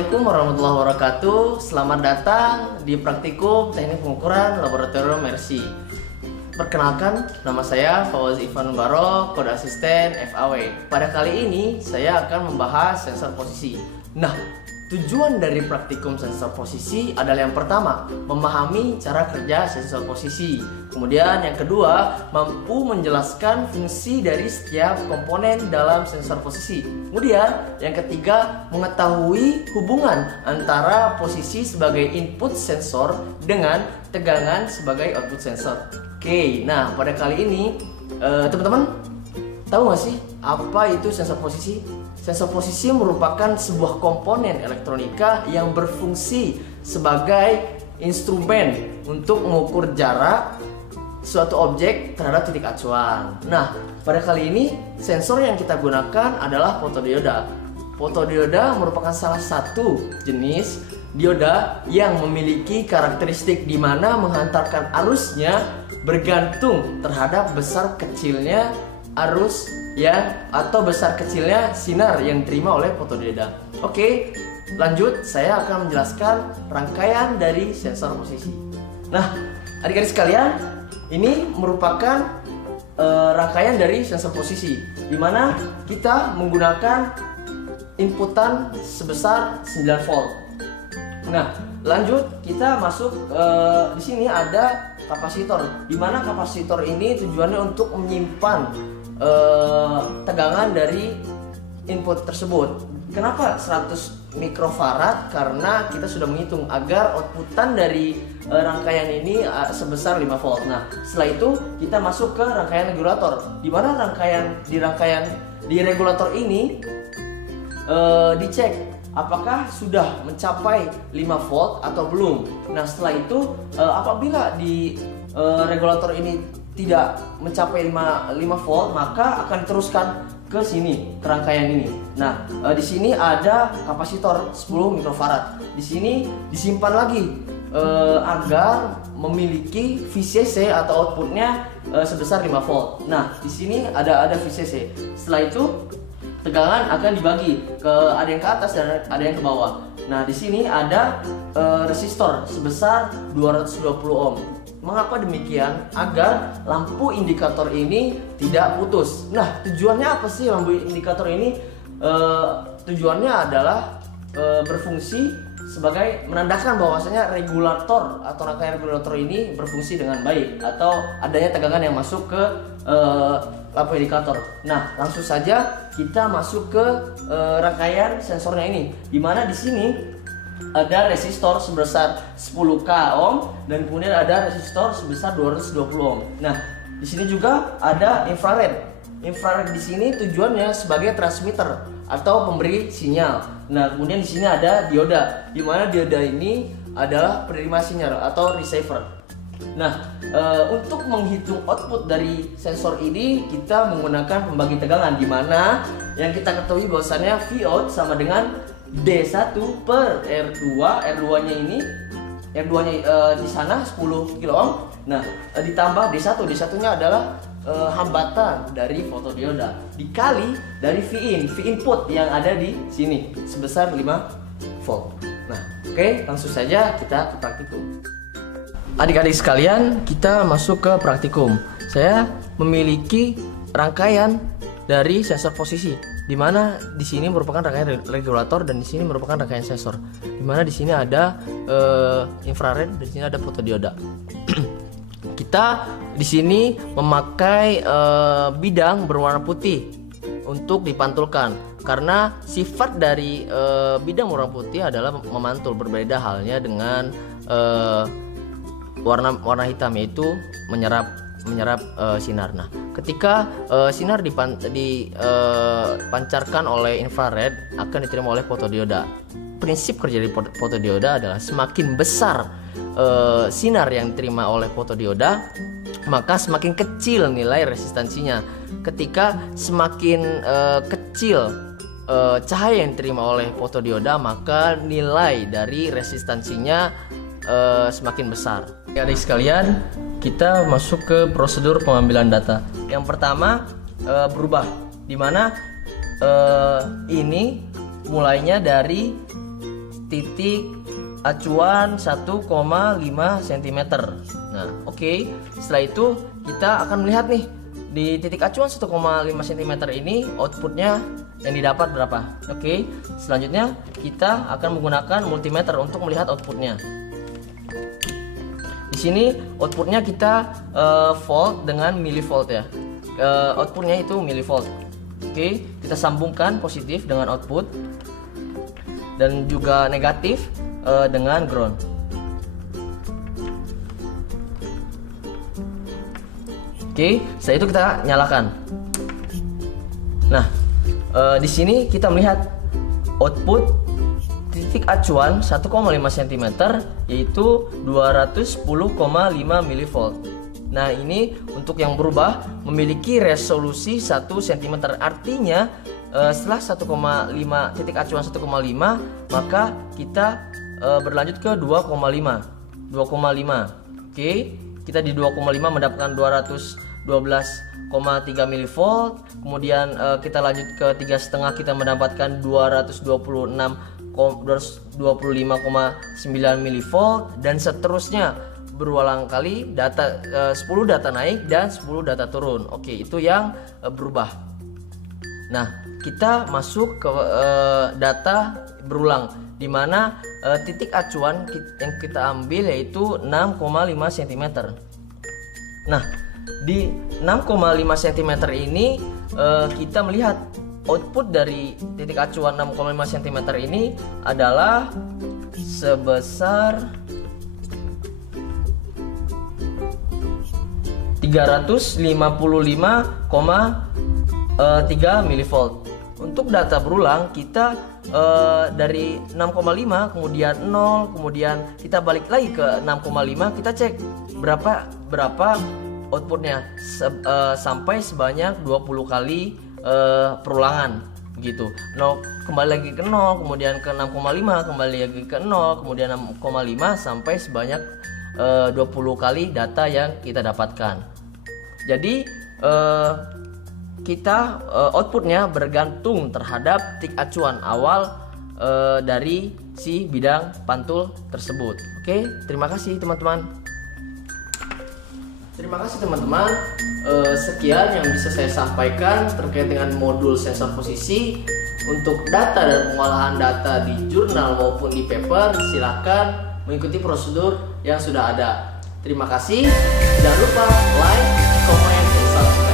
Assalamualaikum warahmatullahi wabarakatuh. Selamat datang di praktikum teknik pengukuran laboratorium Mercy. Perkenalkan, nama saya Fawaz Ivan Barok, kode asisten FAW. Pada kali ini saya akan membahas sensor posisi. Nah, tujuan dari praktikum sensor posisi adalah yang pertama, memahami cara kerja sensor posisi. Kemudian yang kedua, mampu menjelaskan fungsi dari setiap komponen dalam sensor posisi. Kemudian yang ketiga, mengetahui hubungan antara posisi sebagai input sensor dengan tegangan sebagai output sensor. Oke, nah pada kali ini teman-teman tahu nggak sih apa itu sensor posisi? Sensor posisi merupakan sebuah komponen elektronika yang berfungsi sebagai instrumen untuk mengukur jarak suatu objek terhadap titik acuan. Nah, pada kali ini sensor yang kita gunakan adalah fotodioda. Fotodioda merupakan salah satu jenis dioda yang memiliki karakteristik di mana menghantarkan arusnya bergantung terhadap besar kecilnya arus atau besar kecilnya sinar yang diterima oleh fotodioda. Oke, lanjut saya akan menjelaskan rangkaian dari sensor posisi. Nah, adik-adik sekalian, ini merupakan rangkaian dari sensor posisi di mana kita menggunakan inputan sebesar 9 volt. Nah, lanjut kita masuk di sini ada kapasitor, di mana kapasitor ini tujuannya untuk menyimpan tegangan dari input tersebut. Kenapa 100 mikrofarad? Karena kita sudah menghitung agar outputan dari rangkaian ini sebesar 5 volt. Nah, setelah itu kita masuk ke rangkaian regulator, di mana di regulator ini dicek apakah sudah mencapai 5 volt atau belum. Nah, setelah itu apabila di regulator ini tidak mencapai 5 volt, maka akan diteruskan ke sini, ke rangkaian ini. Nah, di sini ada kapasitor 10 mikrofarad. Di sini disimpan lagi agar memiliki VCC atau outputnya sebesar 5 volt. Nah, di sini ada VCC. Setelah itu tegangan akan dibagi ke ada yang ke atas dan ada yang ke bawah. Nah, di sini ada resistor sebesar 220 ohm. Mengapa demikian? Agar lampu indikator ini tidak putus. Nah, tujuannya apa sih lampu indikator ini? Tujuannya adalah berfungsi sebagai menandakan bahwasanya regulator atau rangkaian regulator ini berfungsi dengan baik atau adanya tegangan yang masuk ke lampu indikator. Nah, langsung saja kita masuk ke rangkaian sensornya ini, di mana di sini ada resistor sebesar 10k ohm dan kemudian ada resistor sebesar 220 ohm. Nah, di sini juga ada infrared. Infrared di sini tujuannya sebagai transmitter atau pemberi sinyal. Nah, kemudian di sini ada dioda, di mana dioda ini adalah penerima sinyal atau receiver. Nah, untuk menghitung output dari sensor ini kita menggunakan pembagi tegangan, di mana yang kita ketahui bahwasannya Vout sama dengan D1 per R2. R2-nya ini di sana 10 kilo ohm. Nah, ditambah D1. D1-nya adalah hambatan dari fotodioda dikali dari V input yang ada di sini sebesar 5 volt. Nah, oke, langsung saja kita ke praktikum. Adik-adik sekalian, kita masuk ke praktikum. Saya memiliki rangkaian dari sensor posisi, di mana di sini merupakan rangkaian regulator dan di sini merupakan rangkaian sensor. Di mana di sini ada infrared, di sini ada fotodioda. Kita di sini memakai bidang berwarna putih untuk dipantulkan, karena sifat dari bidang berwarna putih adalah memantul, berbeda halnya dengan warna hitam, yaitu menyerap sinar. Nah, ketika sinar dipancarkan oleh infrared akan diterima oleh fotodioda. Prinsip kerja dari fotodioda adalah semakin besar sinar yang diterima oleh fotodioda, maka semakin kecil nilai resistansinya. Ketika semakin kecil cahaya yang diterima oleh fotodioda, maka nilai dari resistansinya semakin besar. Adik sekalian, kita masuk ke prosedur pengambilan data. Yang pertama berubah, dimana ini mulainya dari titik acuan 1,5 cm. Nah, oke. Setelah itu kita akan melihat nih di titik acuan 1,5 cm ini outputnya yang didapat berapa. Oke. Selanjutnya kita akan menggunakan multimeter untuk melihat outputnya. Di sini outputnya kita volt dengan milivolt ya. Outputnya itu milivolt. Oke, kita sambungkan positif dengan output dan juga negatif dengan ground. Oke, setelah itu kita nyalakan. Nah, di sini kita melihat output titik acuan 1,5 cm yaitu 210,5 mV. Nah, ini untuk yang berubah memiliki resolusi 1 cm. Artinya setelah 1,5 titik acuan 1,5 maka kita berlanjut ke 2,5. Oke, kita di 2,5 mendapatkan 212,3 mV. Kemudian kita lanjut ke 3,5 kita mendapatkan 225,9 mV dan seterusnya berulang kali. Data 10 data naik dan 10 data turun. Oke, itu yang berubah. Nah, kita masuk ke data berulang di mana titik acuan yang kita ambil yaitu 6,5 cm. Nah, di 6,5 cm ini kita melihat output dari titik acuan 6,5 cm ini adalah sebesar 355,3 mV. Untuk data berulang kita dari 6,5 kemudian 0 kemudian kita balik lagi ke 6,5 kita cek berapa outputnya sampai sebanyak 20 kali perulangan gitu. 0 kembali lagi ke 0 kemudian ke 6,5 kembali lagi ke 0 kemudian 6,5 sampai sebanyak 20 kali data yang kita dapatkan. Jadi kita outputnya bergantung terhadap titik acuan awal dari si bidang pantul tersebut. Oke, terima kasih teman-teman. Terima kasih teman-teman. Sekian yang bisa saya sampaikan terkait dengan modul sensor posisi. Untuk data dan pengolahan data di jurnal maupun di paper, silakan mengikuti prosedur yang sudah ada. Terima kasih. Jangan lupa like, comment, dan subscribe.